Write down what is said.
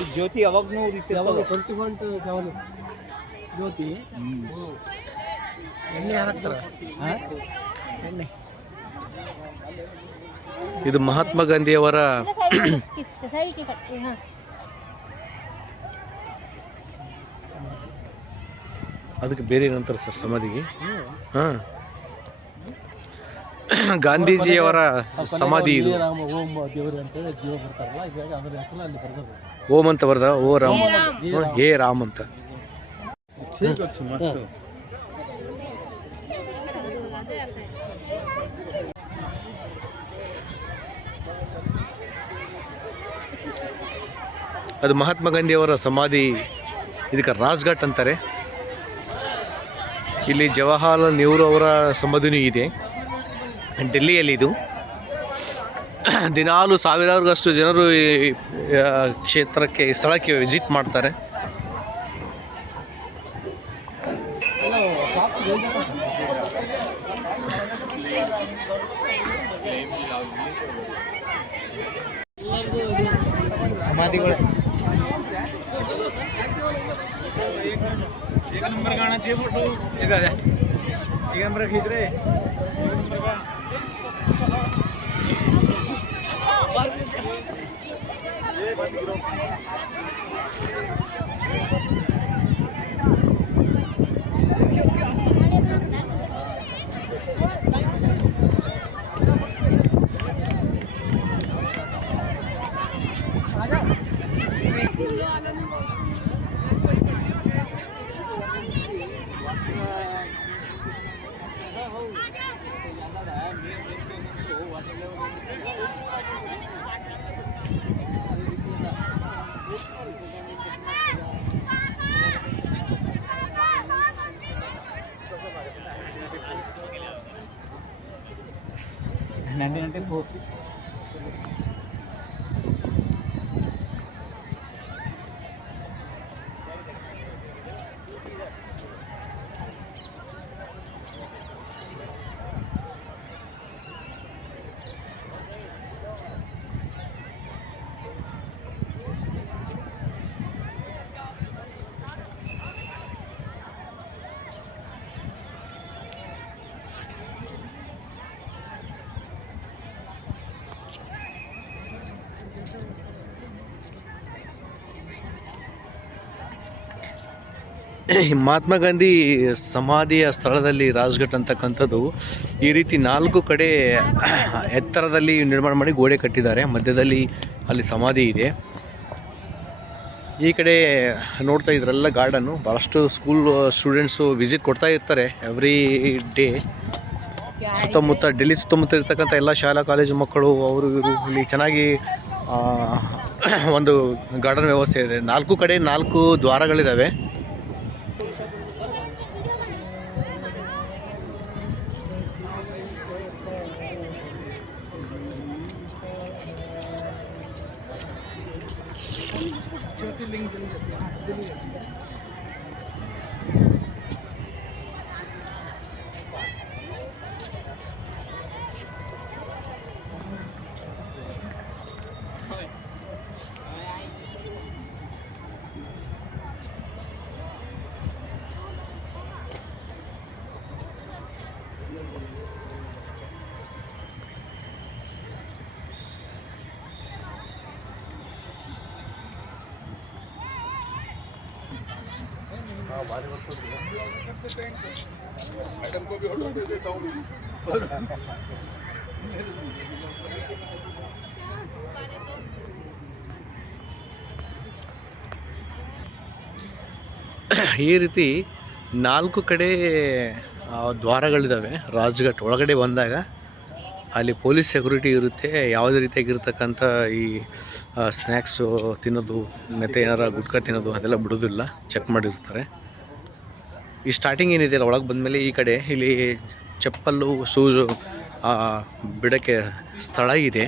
ಈ ಜ್ಯೋತಿ ಯಾವಾಗೂ ಯಾವಾಗ 21 ಜ್ಯೋತಿ ಎಣ್ಣೆ ಹಾಕ್ತಾರೆ. ಎಣ್ಣೆ ಇದು ಮಹಾತ್ಮ ಗಾಂಧಿಯವರ ಅದಕ್ಕೆ ಬೇರೆ ಏನಂತಾರೆ ಸರ್ ಸಮಾಧಿಗೆ? ಹಾಂ, ಗಾಂಧೀಜಿಯವರ ಸಮಾಧಿ ಇದು. ಓಂ ಅಂತ ಬರ್ದ, ಓ ರಾಮ್, ಹೇ ರಾಮ್ ಅಂತ. ಅದು ಮಹಾತ್ಮ ಗಾಂಧಿಯವರ ಸಮಾಧಿ. ಇದಕ್ಕೆ ರಾಜ್ಘಾಟ್ ಅಂತಾರೆ. ಇಲ್ಲಿ ಜವಾಹರ್ಲಾಲ್ ನೆಹರು ಅವರ ಸಮಾಧಿನೂ ಇದೆ ಡೆಲ್ಲಿಯಲ್ಲಿ. ಇದು ದಿನಾಲು ಸಾವಿರಾರುಗಷ್ಟು ಜನರು ಈ ಸ್ಥಳಕ್ಕೆ ವಿಸಿಟ್ ಮಾಡ್ತಾರೆ. ಸಮಾಧಿಗಳು एक नंबर गाना चाहिए फोटो इधर है एक नंबर खींच रहे नंटे ಮಹಾತ್ಮ ಗಾಂಧಿ ಸಮಾಧಿಯ ಸ್ಥಳದಲ್ಲಿ ರಾಜ್ಘಾಟ್ ಅಂತಕ್ಕಂಥದ್ದು ಈ ರೀತಿ 4 ಕಡೆ ಎತ್ತರದಲ್ಲಿ ನಿರ್ಮಾಣ ಮಾಡಿ ಗೋಡೆ ಕಟ್ಟಿದ್ದಾರೆ. ಮಧ್ಯದಲ್ಲಿ ಅಲ್ಲಿ ಸಮಾಧಿ ಇದೆ. ಈ ಕಡೆ ನೋಡ್ತಾ ಇದ್ರೆಲ್ಲ ಗಾರ್ಡನ್ನು. ಭಾಳಷ್ಟು ಸ್ಕೂಲ್ ಸ್ಟೂಡೆಂಟ್ಸು ವಿಸಿಟ್ ಕೊಡ್ತಾ ಇರ್ತಾರೆ ಎವ್ರಿ ಡೇ. ಸುತ್ತಮುತ್ತ ಡೆಲ್ಲಿ ಸುತ್ತಮುತ್ತ ಇರ್ತಕ್ಕಂಥ ಎಲ್ಲ ಶಾಲಾ ಕಾಲೇಜು ಮಕ್ಕಳು ಅವರು ಇವರು ಇಲ್ಲಿ ಚೆನ್ನಾಗಿ ಒಂದು ಗಾರ್ಡನ್ ವ್ಯವಸ್ಥೆ ಇದೆ. 4 ಕಡೆ 4 ದ್ವಾರಗಳಿದ್ದಾವೆ. मैडम को भी ऑर्डर दे देता हूँ. ಈ ರೀತಿ 4 ಕಡೆ ದ್ವಾರಗಳಿದ್ದಾವೆ. ರಾಜ್ಘಾಟ್ ಒಳಗಡೆ ಬಂದಾಗ ಅಲ್ಲಿ ಪೊಲೀಸ್ ಸೆಕ್ಯೂರಿಟಿ ಇರುತ್ತೆ. ಯಾವುದೇ ರೀತಿಯಾಗಿರ್ತಕ್ಕಂಥ ಈ ಸ್ನ್ಯಾಕ್ಸು ತಿನ್ನೋದು ಮತ್ತು ಏನಾರ ಗುಟ್ಕಾ ತಿನ್ನೋದು ಅದೆಲ್ಲ ಬಿಡೋದಿಲ್ಲ, ಚೆಕ್ ಮಾಡಿರ್ತಾರೆ. ಈ ಸ್ಟಾರ್ಟಿಂಗ್ ಏನಿದೆಯಲ್ಲ ಒಳಗೆ ಬಂದಮೇಲೆ ಈ ಕಡೆ ಇಲ್ಲಿ ಚಪ್ಪಲ್ಲು ಶೂಸು ಬಿಡೋಕ್ಕೆ ಸ್ಥಳ ಇದೆ.